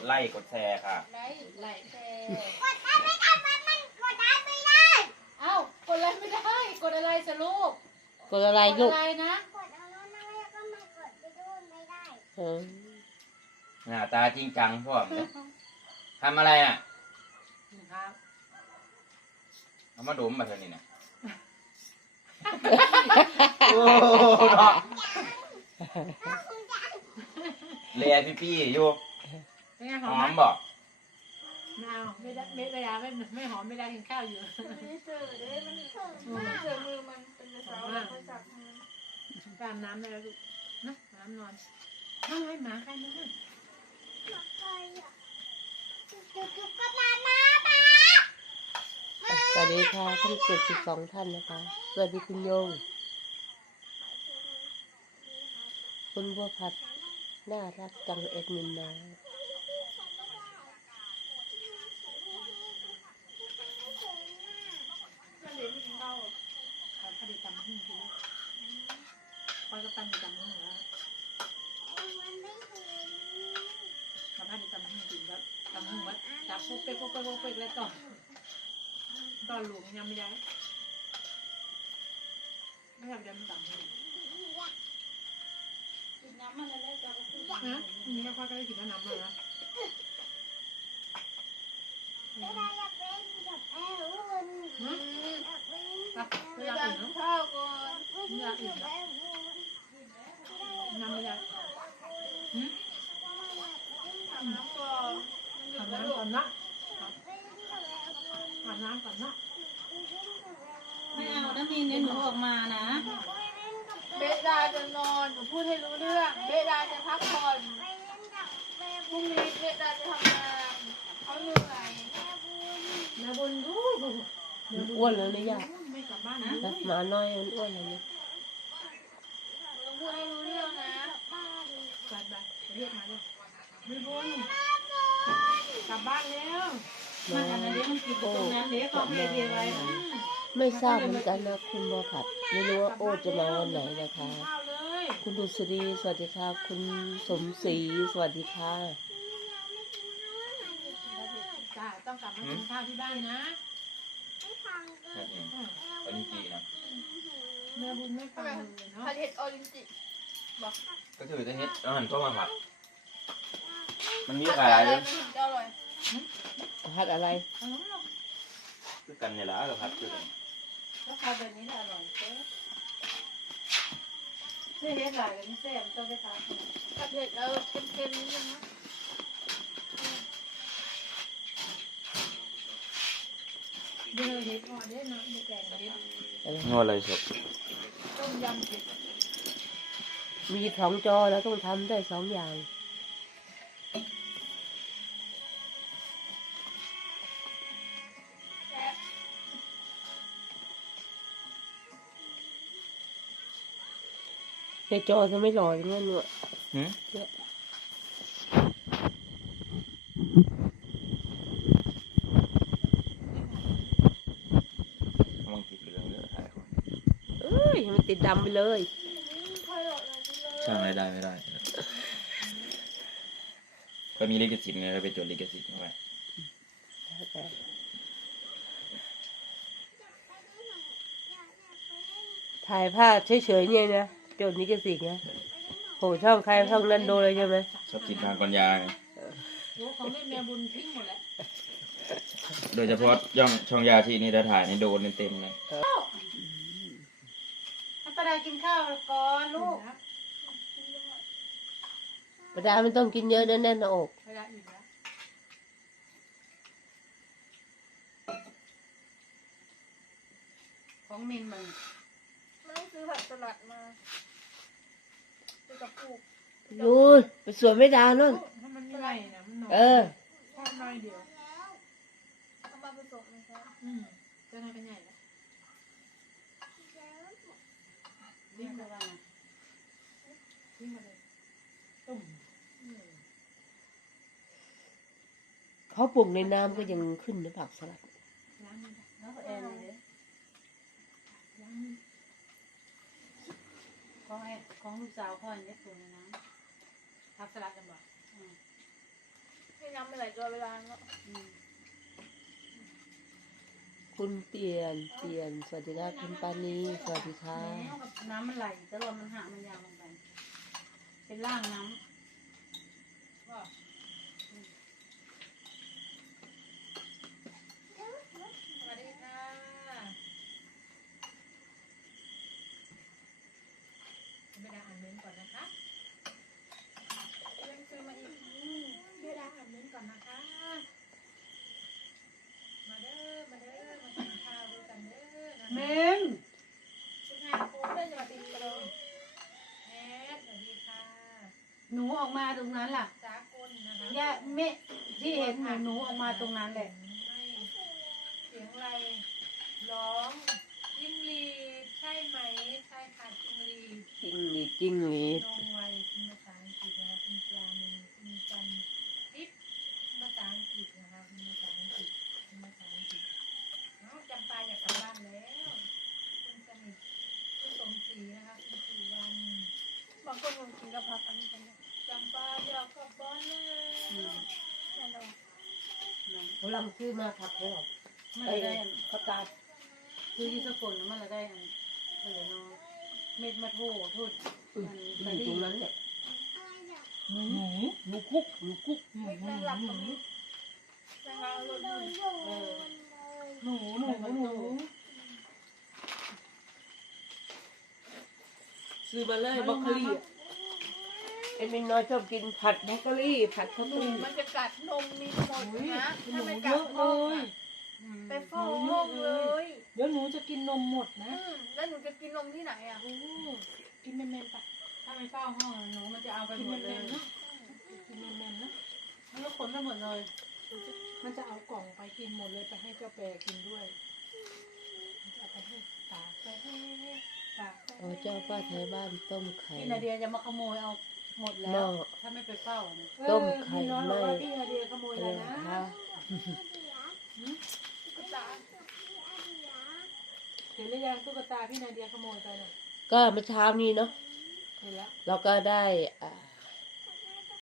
ดไลค์กดแชร์ค่ะ ไลค์ไลค์แชร์กดได้ไม่ได้มันมันกดได้ไม่ได้ เอ้ากดอะไรไม่ได้ กดอะไรสลูกกดอะไรกลูดกอะไรนะกดเอาแล้วนะแล้วก็มากดไปดูไม่ได้เออหน้าตาจริงจังพวกเนี่ยทำอะไรน่ะครับเอามาดมมาเถอะนี่นะโอ้โหเนาะเลียพี่ปี้อยู่ เป็นไงหหออมไหมมบอกไม่เอาไม่ได้ไม่เวลาไม่ไม่หอมไม่ได้กินข้าวอยู่ ไม่เจอเด้ มันมันเจอมือมันเป็นเสาแล้วค่อยจับมือไปอาบน้ำได้แล้วลูกนะอาบน้ำนอนน้ำให้หมาใครมาจุดๆก็มามาป้าสวัสดีค่ะท่านเจ็ดสิบสองท่านนะคะ สวัสดีคุณโยง คุณบัวผัดน่ารักจังเอ็ดมินน้อย มันเดี๋ยวมันเข้า เอาพอดีจำหุ้นทีคอย ก็ตั้งจำหุ้นแล้วมันไม่เห็นาพอดีจำหุ้นจริงแล้วจำหุ้นวัดจับปุ๊บเป๊กปุ๊บเป๊กปุ๊บเป๊กแล้วต่อต่อหลวงยังไม่ได้ไม่อยากจะมาจำหุ้นกินน้ำมันแล้วจะก็คือนะนี่ก็ค่อยก็ได้กินน้ำมาแล้วไม่ได้อยากเป็นกับแอลวนอยากเป็นครับไม่อยากได้อื่นเนาะข้าวก่อนอยากเป็นกับแอล นน้ำไม่ได้อาบน้ำก่อนอาบน้ำก่อนนะอาบน้ำก่อนนะไม่เอานะมีนเดี๋ยวหนูออกมานะ เบดาจะนอนหนูพูดให้รู้เรื่อง เบดาจะพักผ่อนพรุ่งนี้เบดาจะทำงานเขาเหนื่อยนาบนดูอ้วนแล้วหรือยังไม่กลับบ้านนะนะหมาน้อยมันอ้วนแล้วเนี่ยหนู พูดให้รู้เรื่องนะกลับบ้านเรียกมาเลยไม่บนกลับบ้านแล้วมาอันนั้นเดี๋ยวมันกินตรงนั้นเดี๋ยวก็ไม่เรียนอะไรนะไม่ทราบเหมือนกันนะคุณบัวผัดไม่รู้ว่าโอ้จะมาวันไหนนะคะข้าวเลยคุณดุษฎีสวัสดีค่ะ คุณสมศรีสวัสดีค่ะจ้าต้องกลับมากินข้าวที่บ้านนะนั่นเองตอนนี้กี่นะ แม่บุญไม่ฟังเลยเนาะพาเทศออรินจิก็คือจะเฮ็ดอาหารต้มมาผัด มันมีผัดขายอะไรเลยมันถึงจะอร่อยผัดอะไรเอาลูกคือกันเนี่ยละเราผัดคือกันแล้วข้าวแบบนี้น่ะอร่อยเจ๊ไม่เห็นหลายเลยไม่แซ่บต้องไปทานผัดเผ็ดแล้วเค็มๆนิดนึงนะ เดี๋ยวเห็ดอ่อนเดี๋ยวนะเดี๋ยวแก งอะไรงอะไรสดต้มยำเห็ดมีสองจอแล้วต้องทำได้สองอย่าง ในจอจะไม่หล่ออย่างนั้นเนอะ หืมมังติดเหลืองเลยถ่ายคน เอ้ยให้มัน ติดดำไปเลย ช่างอะไรได้ไม่ได้ ก็มีลิขสิทธิ์ไงก็ไปจดลิขสิทธิ์เอาไว้ถ่ายภาพเฉยๆเนี่ยนะจทย์นี้ก็สินะโหช่องใครช่องนั้นโดนเลยใช่ไหมชอบกินทางก่อนยาไงโอ้ของเล่นแมบุญทิ้งหมดแล้ว โดยเฉพาะย่องช่องยาที่นี่ถ้าถ่ายนี่โดนเต็มเลย อัปดากินข้าวก่อนลูกประดาไม่ต้องกินเยอะนะแน่นหน้าอกเวลาอิ่มแล้วของมินมันไม่ต้องซื้อผักสลัดมาซื้อกับปลูกรู้ไปสวนไม่ดานู่นถ้ามันไม่ไหวนะมันนอนเออทอดน้อยเดียวเอามาผสมนะคะอืมจะทำเป็นไงล่ ทิ้งไปว่าไงทิ้งมาเลยตุ่มเขาปลูกในน้ำก็ยังขึ้นนะผักสลัดล้างมือแล้วก็แอนเลยล้างมือของแอนของลูกสาวพ่อเนี่ยปลูกในน้ผักสลัดกันบ่ำอืมให้น้ำไม่ไหลตลอดเวลาเนาะ คุณเปลี่ยนเปลี่ยน สวัสดีครับคุณปานีสวัสดีค่ะแม่เอากับน้ำมันไหลตลอดมันหักมันยาวลงไป เป็นร่างน้ำวัสดีค่ะไม่ได้อ่านเมนต์ก่อนนะคะเรื่องซื้อมาอีกไม่ได้อ่านเมนต์ก่อนนะคะ มาเด้อ มาเด้อ มากินข้าวด้วยกันเด้อนะำ เมคะงคุณไฮโฟนได้สวัสดีเลยแอดสวัสดีค่ะหนูออกมาตรงนั้นล่ะจ้ากลนะคะย่าเมที่เห็นหนูหนูออกมาตรงนั้นแหละไม่เสียงอะไรร้องจิ้งหรีดใช่ไหมใช่ค่ะจิ้งหรีดจริงหรีดจริงหรีด น้องไวคุณภาษาอังกฤษนะคะคุณปลามีคุณจันทิพย์ภาษาอังกฤษนะคะคุณภาษาอังกฤษคุณภาษาอังกฤษน้องจำปาอยากกลับบ้านแล้ว คุณสนิทคุณสมศรีนะคะคุณสุวรรณ บางคนคงกินกะเพราอันนี้กันเนี่ย จำปาอยากกลับบ้านแล้ว แน่นอน เขาลำซื้อมาครับเขาบอกมันไอ้ละได้อันเขาตาคือที่สกลน่ะมันละได้อันอะไรเนาะเม็ดมะโถโทษอืมอันอยู่ตรงนั้นแหละอะไรเนี่ยหนูหนูคุกหนูคุกไม่แม่หลับตรงนี้แม่งานรถโดดูนโยนเลยหนูหนูหนูซื้อมาเลยบรอกโคลีอะเอ็นมินน้อยชอบกินผัดบรอกโคลีผัดบรอกหโคนูลีมันจะกัดนมมีหมดอุ้ยนะหนูถ้าไม่เยกัดอะนเลมยอะไปเฝ้าห้องเลย เดี๋ยวหนูจะกินนมหมดอืนะมแล้วหนูจะกินนมที่ไหนอะโอ้กินแม่นๆปะถ้าไม่เฝ้าห้องหนูมันจะเอาไปหมดเลยเนาะกินแม่นๆนะมันก็ขนไปหมดเลย มันจะเอากล่องไปกินหมดเลยไปให้เจ้าแปรกินด้วยมันจะเอาไปให้ตาไปให้ตาไปอ๋อเจ้าป้าไทยบ้านต้มไข่ พี่นาเดียจะมาขโมยเอา หมดหแล้ม้วอถ้าไม่ไปเฝ้าเนี่ยต้มไข่เออพี่น้อยบอกว่าไม่พี่นาเดียขโมยอะไรแล้วนะนะคะตุ๊กตาเห็นหรือยังตุ๊กตาพี่นาเดียขโมยไปน่ะก็เมื่อเช้านี้เนาะเห็นแล้วเราก็ได้อ่า